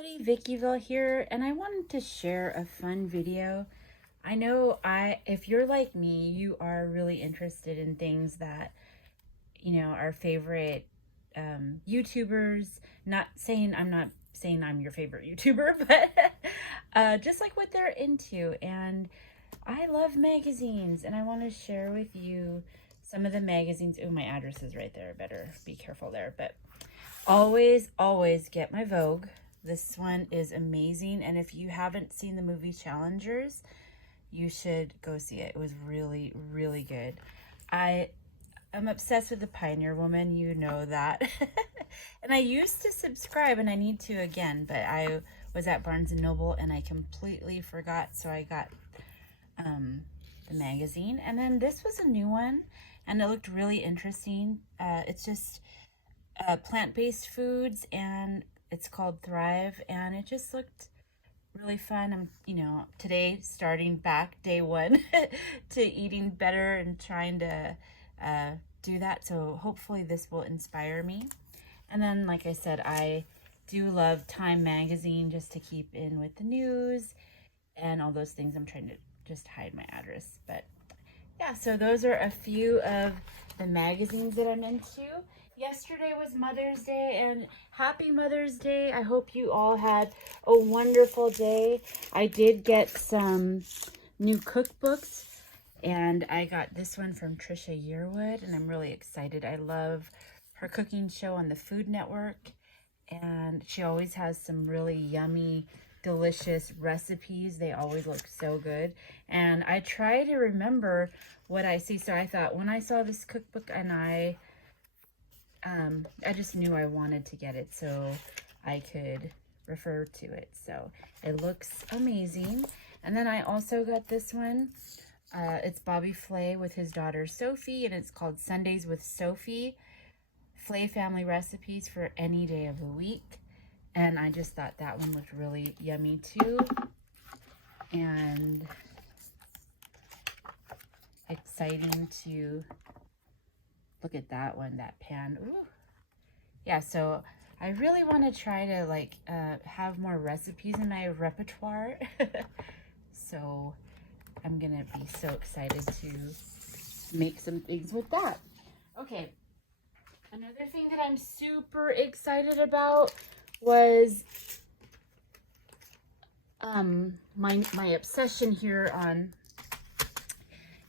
Everybody, VICKYVILLE here, and I wanted to share a fun video. I know if you're like me, you are really interested in things that, our favorite YouTubers, I'm not saying I'm your favorite YouTuber, but just like what they're into. And I love magazines, and I want to share with you some of the magazines. Oh, my address is right there. Better be careful there, but always get my Vogue. This one is amazing, and if you haven't seen the movie Challengers, you should go see it. It was really, really good. I'm obsessed with the Pioneer Woman, you know that. And I used to subscribe, and I need to again, but I was at Barnes & Noble, and I completely forgot, so I got the magazine. And then this was a new one, and it looked really interesting. It's just plant-based foods, and it's called Thrive, and it just looked really fun. I'm, today starting back day one to eating better and trying to do that. So hopefully this will inspire me. And then, like I said, I do love Time magazine just to keep in with the news and all those things. I'm trying to just hide my address, but yeah, so those are a few of the magazines that I'm into. Yesterday was Mother's Day, and happy Mother's Day. I hope you all had a wonderful day. I did get some new cookbooks, and I got this one from Trisha Yearwood, and I'm really excited. I love her cooking show on the Food Network, and she always has some really yummy, delicious recipes. They always look so good, and I try to remember what I see. So I thought when I saw this cookbook, and I just knew I wanted to get it so I could refer to it. So it looks amazing. And then I also got this one. It's Bobby Flay with his daughter Sophie, and it's called Sundays with Sophie, Flay Family Recipes for Any Day of the Week. And I just thought that one looked really yummy too. And exciting to look at that one, that pan. Ooh. Yeah, so I really want to try to have more recipes in my repertoire. So I'm gonna be so excited to make some things with that. Okay, another thing that I'm super excited about was my obsession here on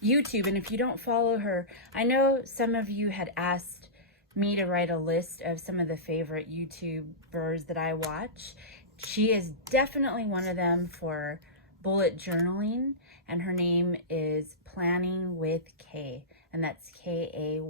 YouTube. And if you don't follow her, I know some of you had asked me to write a list of some of the favorite YouTubers that I watch. She is definitely one of them for bullet journaling, and her name is Planning with Kay, and that's Kaye.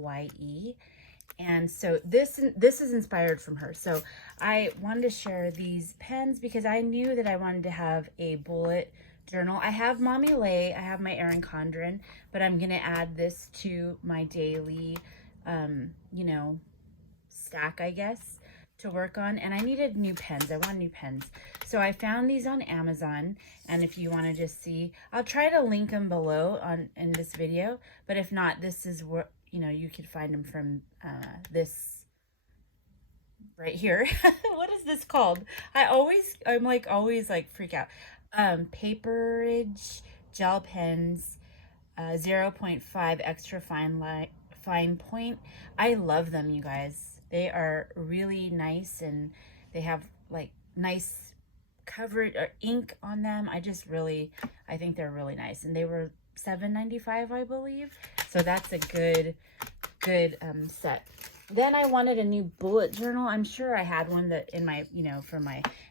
And so this is inspired from her. So I wanted to share these pens because I knew that I wanted to have a bullet journal. I have Mommy Lay, I have my Erin Condren, but I'm gonna add this to my daily stack, I guess, to work on. And I needed new pens. I want new pens. So I found these on Amazon, and if you want to just see, I'll try to link them below in this video, but if not, this is where you could find them from this right here. What is this called? I'm always freak out. Paperage gel pens, 0.5 extra fine point. I love them, you guys. They are really nice, and they have nice coverage or ink on them. I think they're really nice, and they were $7.95, I believe. So that's a good set. Then I wanted a new bullet journal. I'm sure I had one that in my,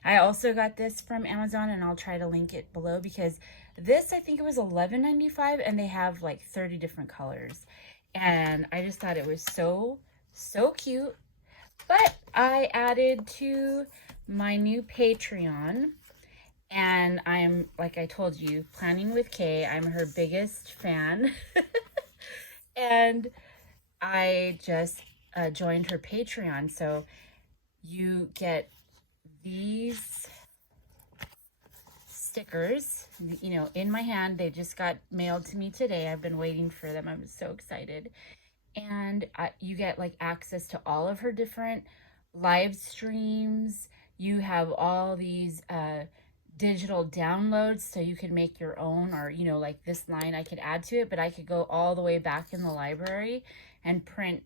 I also got this from Amazon, and I'll try to link it below because this, I think it was $11.95, and they have 30 different colors. And I just thought it was so cute. But I added to my new Patreon, and I'm, like I told you, Planning with Kay. I'm her biggest fan. And I just joined her Patreon, so you get these stickers, in my hand. They just got mailed to me today. I've been waiting for them. I'm so excited. And you get access to all of her different live streams. you have all these digital downloads, so you can make your own, or you know, like this line I could add to it, but I could go all the way back in the library and print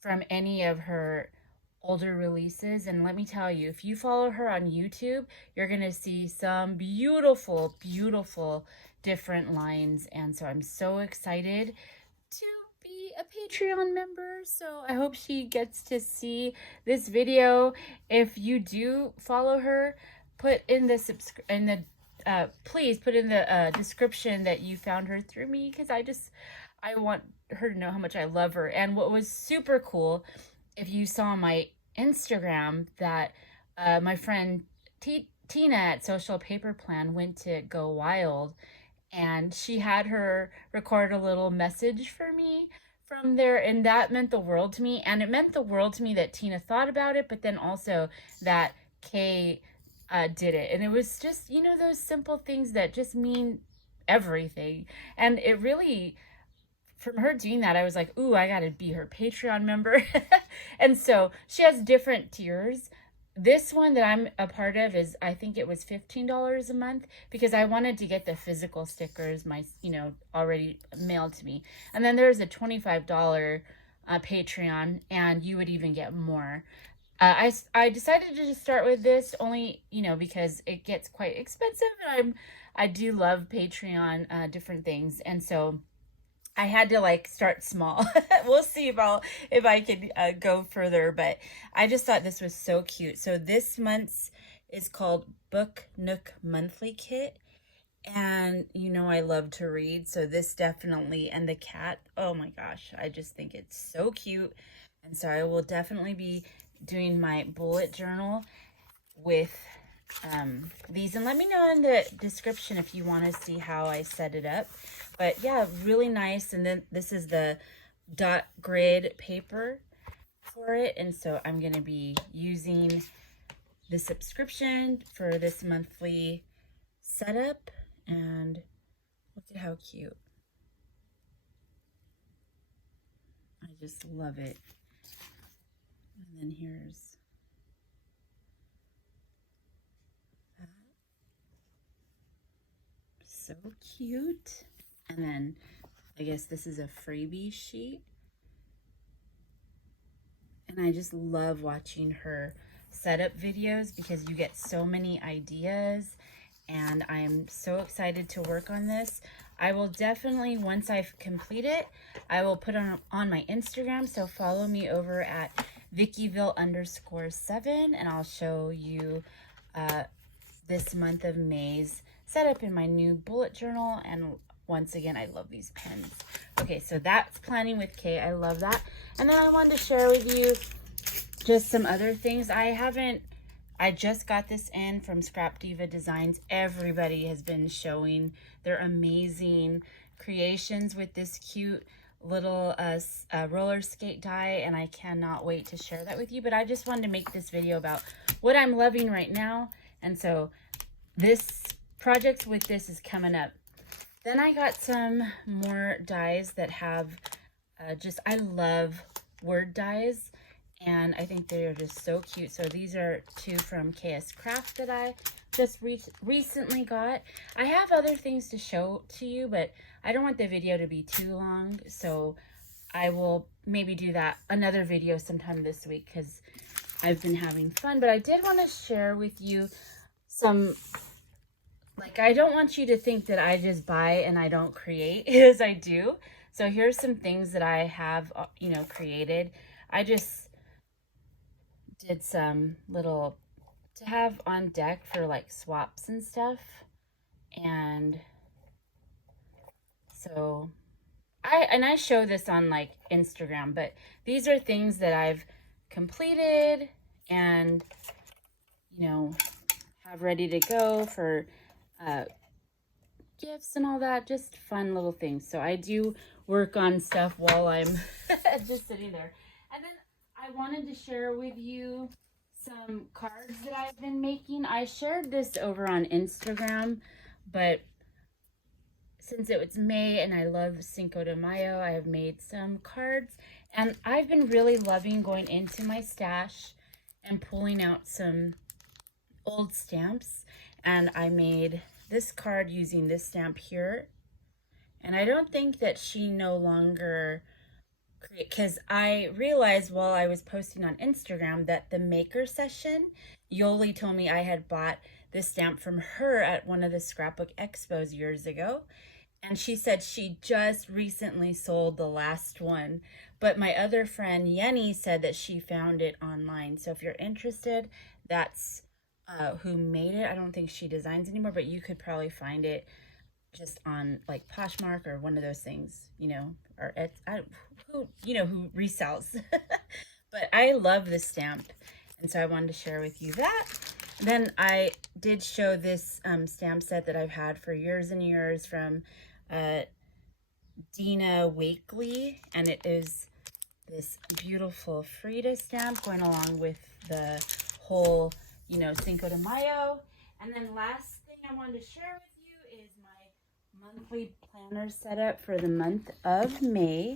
from any of her older releases. And let me tell you, if you follow her on YouTube, you're gonna see some beautiful, beautiful different lines. And so I'm so excited to be a Patreon member, so I hope she gets to see this video. If you do follow her, put in the please put in the description that you found her through me, because I want her to know how much I love her. And what was super cool, if you saw my Instagram, that my friend Tina at Social Paper Plan went to Go Wild, and she had her record a little message for me from there, and that meant the world to me. And it meant the world to me that Tina thought about it, but then also that Kay did it. And it was just, you know, those simple things that just mean everything. And it really, from her doing that, I was like, ooh, I gotta be her Patreon member. And so she has different tiers. This one that I'm a part of is, I think it was $15 a month, because I wanted to get the physical stickers, already mailed to me. And then there's a $25 Patreon, and you would even get more. I decided to just start with this only, because it gets quite expensive, and I do love Patreon, different things. And so I had to start small. We'll see if I can go further, but I just thought this was so cute. So this month's is called Book Nook Monthly Kit, and I love to read, so this definitely, and the cat, oh my gosh, I just think it's so cute. And so I will definitely be doing my bullet journal with these, and let me know in the description if you want to see how I set it up. But yeah, really nice. And then this is the dot grid paper for it, and so I'm going to be using the subscription for this monthly setup. And look at how cute. I just love it. And then here's that. So cute. And then I guess this is a freebie sheet. And I just love watching her setup videos, because you get so many ideas, and I am so excited to work on this. I will definitely, once I've completed it, I will put on my Instagram, so follow me over at VICKYVILLE_7, and I'll show you this month of May's setup in my new bullet journal. And once again, I love these pens. Okay, so that's planning with Kay. I love that. And then I wanted to share with you just some other things. I just got this in from Scrap Diva Designs. Everybody has been showing their amazing creations with this cute little roller skate die, and I cannot wait to share that with you. But I just wanted to make this video about what I'm loving right now. And so this project with this is coming up. Then I got some more dies that have I love word dies, and I think they are just so cute. So these are two from KS Craft that I just recently got. I have other things to show to you, but I don't want the video to be too long, so I will maybe do that another video sometime this week, because I've been having fun. But I did want to share with you some, I don't want you to think that I just buy and I don't create, as I do. So here's some things that I have, created. I just did some little to have on deck for swaps and stuff. And so I show this on Instagram, but these are things that I've completed and, have ready to go for gifts and all that, just fun little things. So I do work on stuff while I'm just sitting there. And then I wanted to share with you some cards that I've been making. I shared this over on Instagram, but since it was May and I love Cinco de Mayo, I have made some cards, and I've been really loving going into my stash and pulling out some old stamps, and I made this card using this stamp here. And I don't think that she no longer, because I realized while I was posting on Instagram that the maker session, Yoli told me I had bought this stamp from her at one of the scrapbook expos years ago. And she said she just recently sold the last one. But my other friend, Yenny, said that she found it online. So if you're interested, that's who made it. I don't think she designs anymore, but you could probably find it just on like Poshmark or one of those things, you know, or who resells. But I love this stamp, and so I wanted to share with you that. Then I did show this stamp set that I've had for years and years from Dina Wakely, and it is this beautiful Frida stamp going along with the whole, you know, Cinco de Mayo. And then last thing I wanted to share with you is my monthly planner setup for the month of May.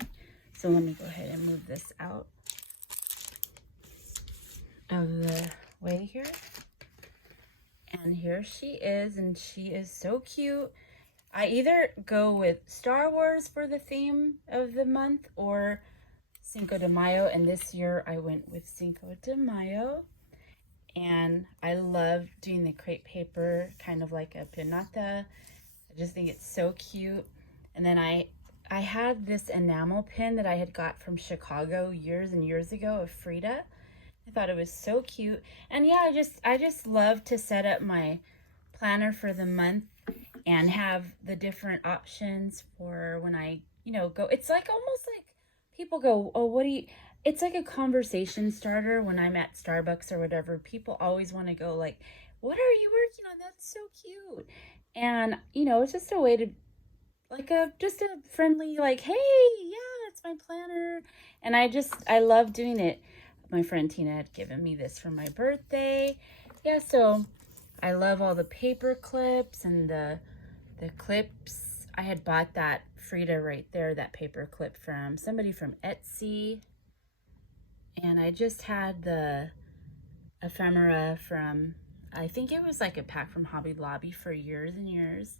So let me go ahead and move this out of the way here. And here she is, and she is so cute. I either go with Star Wars for the theme of the month or Cinco de Mayo, and this year I went with Cinco de Mayo. And I love doing the crepe paper, kind of like a pinata. I just think it's so cute. And then I had this enamel pin that I had got from Chicago years and years ago of Frida. I thought it was so cute. And yeah, I just love to set up my planner for the month and have the different options for when I, you know, go. It's like almost like people go, oh, what do you, it's like a conversation starter when I'm at Starbucks or whatever. People always want to go like, what are you working on? That's so cute. And, you know, it's just a way to, like just a friendly, like, hey, yeah, it's my planner. And I love doing it. My friend Tina had given me this for my birthday. Yeah, so I love all the paper clips and the clips. I had bought that Frida right there, that paper clip from somebody from Etsy. And I just had the ephemera from, I think it was like a pack from Hobby Lobby for years and years.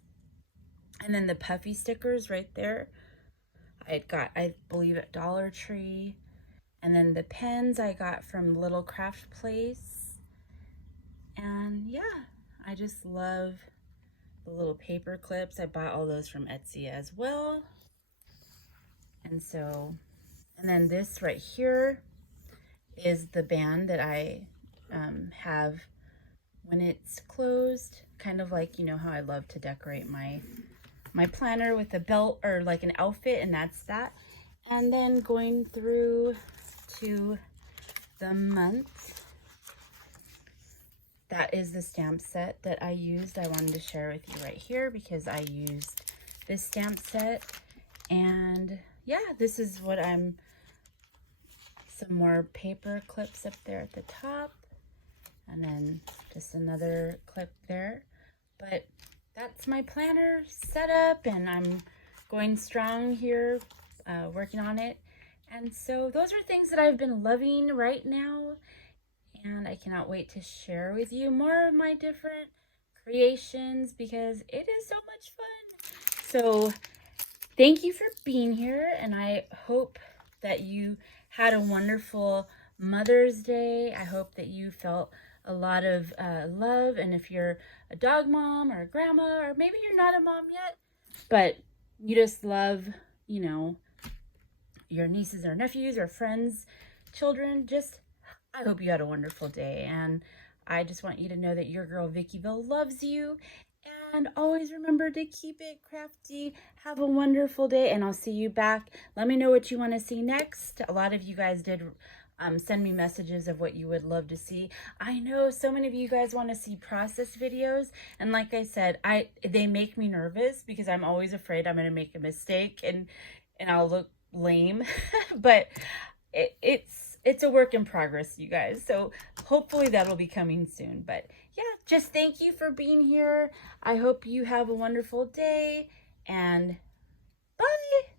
And then the puffy stickers right there, I had got, I believe, at Dollar Tree. And then the pens I got from Little Craft Place. And yeah, I just love the little paper clips. I bought all those from Etsy as well. And so, and then this right here is the band that I have when it's closed, kind of like, you know, how I love to decorate my planner with a belt or like an outfit, and that's that. And then going through to the month, that is the stamp set that I used. I wanted to share with you right here because I used this stamp set. And yeah, this is what some more paper clips up there at the top, and then just another clip there. But that's my planner set up, and I'm going strong here, working on it. And so those are things that I've been loving right now, and I cannot wait to share with you more of my different creations because it is so much fun. So thank you for being here, and I hope that you had a wonderful Mother's Day. I hope that you felt a lot of love, and if you're a dog mom or a grandma, or maybe you're not a mom yet, but you just love, you know, your nieces or nephews or friends, children, just, I hope you had a wonderful day. And I just want you to know that your girl VICKYVILLE loves you, and always remember to keep it crafty. Have a wonderful day, and I'll see you back. Let me know what you want to see next. A lot of you guys did send me messages of what you would love to see. I know so many of you guys want to see process videos, and like I said, they make me nervous because I'm always afraid I'm going to make a mistake and I'll look lame. But it's a work in progress, you guys, so hopefully that'll be coming soon. But yeah, just thank you for being here. I hope you have a wonderful day, and bye.